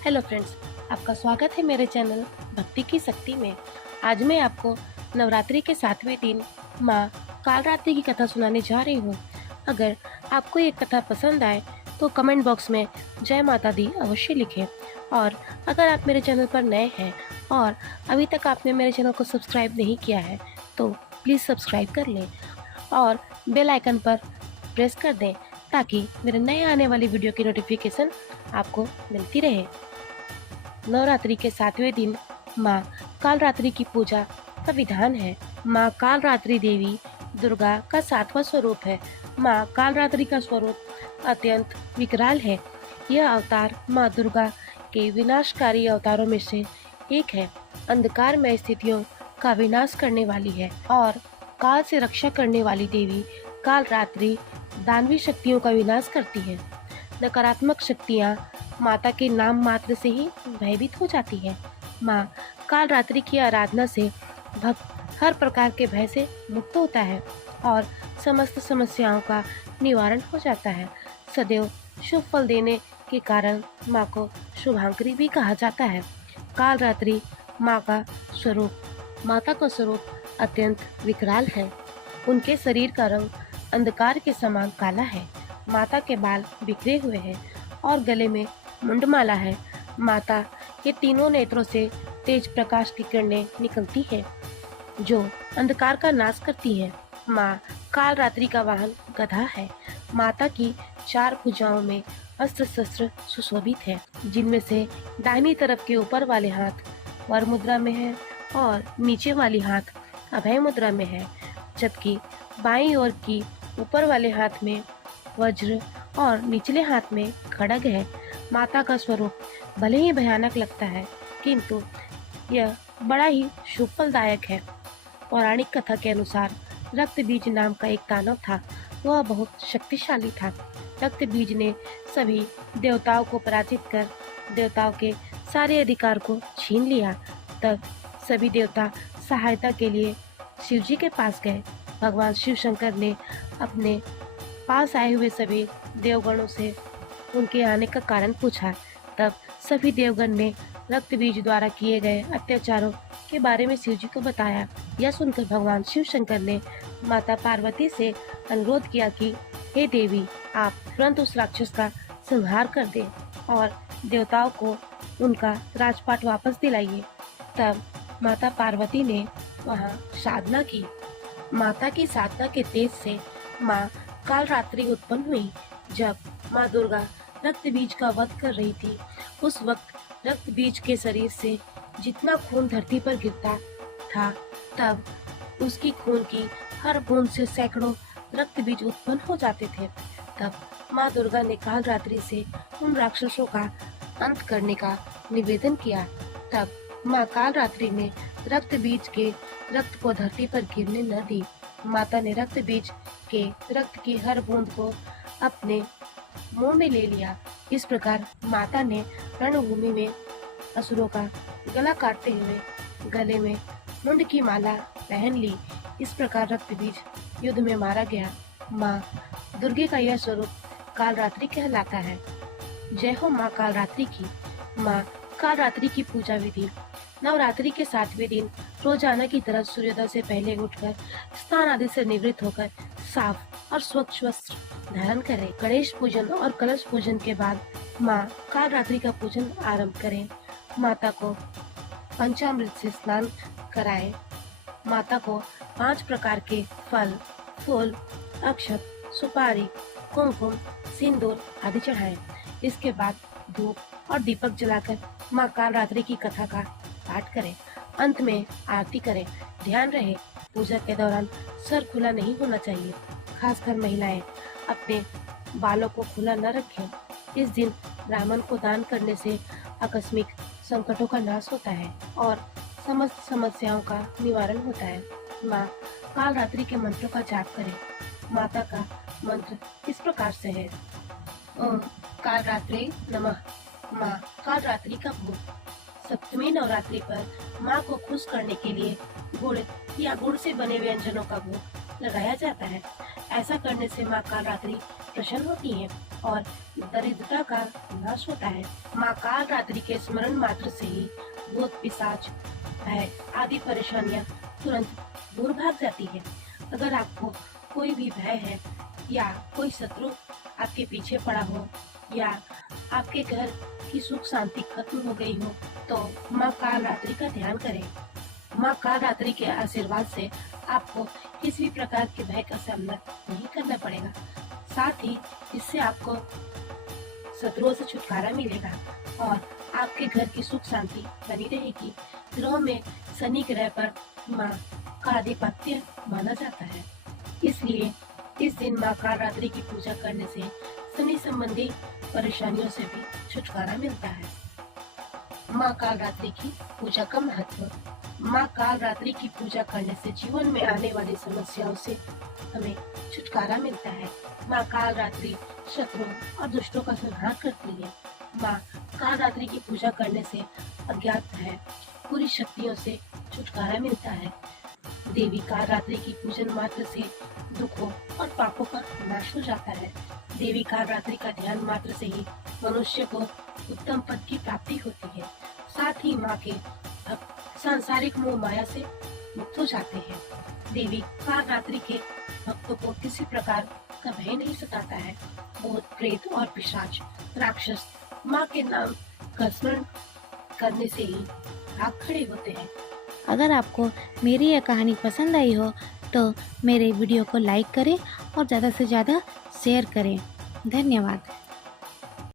Hello friends, आपका स्वागत है मेरे चैनल भक्ति की शक्ति में। आज मैं आपको नवरात्रि के 7वें दिन माँ कालरात्रि की कथा सुनाने जा रही हूँ। अगर आपको ये कथा पसंद आए तो कमेंट बॉक्स में जय माता दी अवश्य लिखें। और अगर आप मेरे चैनल पर नए हैं और अभी तक आपने मेरे चैनल को सब्सक्राइब नहीं किया है तो प्लीज़ सब्सक्राइब कर लें और बेल आइकन पर प्रेस कर दें ताकि मेरे नए आने वाली वीडियो की नोटिफिकेशन आपको मिलती रहे। नवरात्रि के 7वें दिन माँ कालरात्रि की पूजा का विधान है। माँ कालरात्रि देवी दुर्गा का 7वां स्वरूप है। माँ कालरात्रि का स्वरूप अत्यंत विकराल है। यह अवतार माँ दुर्गा के विनाशकारी अवतारों में से एक है। अंधकार में स्थितियों का विनाश करने वाली है और काल से रक्षा करने वाली देवी कालरात्रि दानवी शक्तियों का विनाश करती है। नकारात्मक शक्तियाँ माता के नाम मात्र से ही भयभीत हो जाती है। माँ कालरात्रि की आराधना से भक्त हर प्रकार के भय से मुक्त होता है और समस्त समस्याओं का निवारण हो जाता है। सदैव शुभ फल देने के कारण माँ को शुभांकरी भी कहा जाता है। कालरात्रि माता का स्वरूप अत्यंत विकराल है। उनके शरीर का रंग अंधकार के समान काला है। माता के बाल बिखरे हुए हैं और गले में मुंडमाला है। माता के तीनों नेत्रों से तेज प्रकाश की किरणें निकलती हैं जो अंधकार का नाश करती हैं। माँ कालरात्रि का वाहन गधा है। माता की 4 भुजाओं में अस्त्र शस्त्र सुशोभित है, जिनमें से दाहिनी तरफ के ऊपर वाले हाथ वर मुद्रा में है और नीचे वाली हाथ अभय मुद्रा में है, जबकि बाईं ओर की ऊपर वाले हाथ में वज्र और निचले हाथ में खड्ग है। माता का स्वरूप भले ही भयानक लगता है किंतु यह बड़ा ही शुभ फलदायक है। पौराणिक कथा के अनुसार रक्त बीज नाम का एक दानव था। वह बहुत शक्तिशाली था। रक्त बीज ने सभी देवताओं को पराजित कर देवताओं के सारे अधिकार को छीन लिया। तब सभी देवता सहायता के लिए शिव जी के पास गए। भगवान शिव शंकर ने अपने पास आए हुए सभी देवगणों से उनके आने का कारण पूछा। तब सभी देवगण ने रक्त बीज द्वारा किए गए अत्याचारों के बारे में शिव जी को बताया। यह सुनकर भगवान शिव शंकर ने माता पार्वती से अनुरोध किया कि हे देवी, आप तुरंत उस राक्षस का संहार कर दें और देवताओं को उनका राजपाट वापस दिलाइए। तब माता पार्वती ने वहाँ साधना की। माता की साधना के तेज से माँ कालरात्रि उत्पन्न हुई। जब माँ दुर्गा रक्त बीज का वध कर रही थी, उस वक्त रक्त बीज के शरीर से जितना खून धरती पर गिरता था, तब उसकी खून की हर बूंद से सैकड़ों रक्त बीज उत्पन्न हो जाते थे। तब माँ दुर्गा ने कालरात्रि से उन राक्षसों का अंत करने का निवेदन किया। तब माँ कालरात्रि ने रक्त बीज के रक्त को धरती पर गिरने न दी। माता ने रक्त बीज के रक्त की हर बूंद को अपने मुंह में ले लिया। इस प्रकार माता ने रणभूमि में असुरों का गला काटते हुए गले में मुंड की माला पहन ली। इस प्रकार रक्त बीज युद्ध में मारा गया। माँ दुर्गे का यह स्वरूप कालरात्रि कहलाता है। जय हो माँ कालरात्रि की। माँ कालरात्रि की पूजा विधि। नवरात्रि के 7वें दिन रोजाना की तरह सूर्योदय से पहले उठकर स्नान आदि से निवृत्त होकर साफ और स्वच्छ वस्त्र धारण करें। गणेश पूजन और कलश पूजन के बाद माँ कालरात्रि का पूजन आरंभ करें। माता को पंचामृत से स्नान कराएं। माता को 5 प्रकार के फल, फूल, अक्षत, सुपारी, कुमकुम, सिंदूर आदि चढ़ाएं। इसके बाद धूप और दीपक जलाकर माँ कालरात्रि की कथा का पाठ करें। अंत में आरती करें। ध्यान रहे, पूजा के दौरान सर खुला नहीं होना चाहिए। खासकर महिलाएं अपने बालों को खुला न रखें। इस दिन ब्राह्मण को दान करने से आकस्मिक संकटों का नाश होता है और समस्त समस्याओं का निवारण होता है। माँ कालरात्रि के मंत्रों का जाप करें। माता का मंत्र इस प्रकार से है: ओम कालरात्रि नमः। माँ कालरात्रि का भोग। सप्तमी नवरात्रि पर माँ को खुश करने के लिए गुड़ या गुड़ से बने व्यंजनों का भोग लगाया जाता है। ऐसा करने से माँ कालरात्रि प्रसन्न होती है। और दरिद्रता का नाश होता है। माँ कालरात्रि के स्मरण मात्र से ही भूत, पिशाच, भय आदि परेशानियाँ तुरंत दूर भाग जाती है। अगर आपको कोई भी भय है या कोई शत्रु आपके पीछे पड़ा हो या आपके घर की सुख शांति खत्म हो गई हो, तो माँ कालरात्रि का ध्यान करें। माँ कालरात्रि के आशीर्वाद से आपको किसी भी प्रकार के भय का सामना नहीं करना पड़ेगा। साथ ही इससे आपको शत्रुओं से छुटकारा मिलेगा और आपके घर की सुख शांति बनी रहेगी। ग्रहों में शनि ग्रह पर माँ का आधिपत्य माना जाता है, इसलिए इस दिन माँ कालरात्रि की पूजा करने से शनि संबंधी परेशानियों से भी छुटकारा मिलता है। माँ कालरात्रि की पूजा का महत्व। माँ कालरात्रि की पूजा करने से जीवन में आने वाली समस्याओं से हमें छुटकारा मिलता है। माँ कालरात्रि शत्रुओं और दुष्टों का संहार करती है। माँ कालरात्रि की पूजा करने से अज्ञात है पूरी शक्तियों से छुटकारा मिलता है। देवी कालरात्रि की पूजन मात्र से दुखों और पापों का नाश हो जाता है। देवी कालरात्रि का ध्यान मात्र से ही मनुष्य को उत्तम पद की प्राप्ति होती है। साथ ही माँ के भक्त सांसारिक मोह माया से मुक्त हो जाते हैं। देवी कालरात्रि के भक्तों को किसी प्रकार का भय नहीं सताता है। भूत, प्रेत और पिशाच, राक्षस माँ के नाम का स्मरण करने से ही भाग खड़े होते हैं। अगर आपको मेरी यह कहानी पसंद आई हो तो मेरे वीडियो को लाइक करें और ज़्यादा से ज़्यादा शेयर करें। धन्यवाद।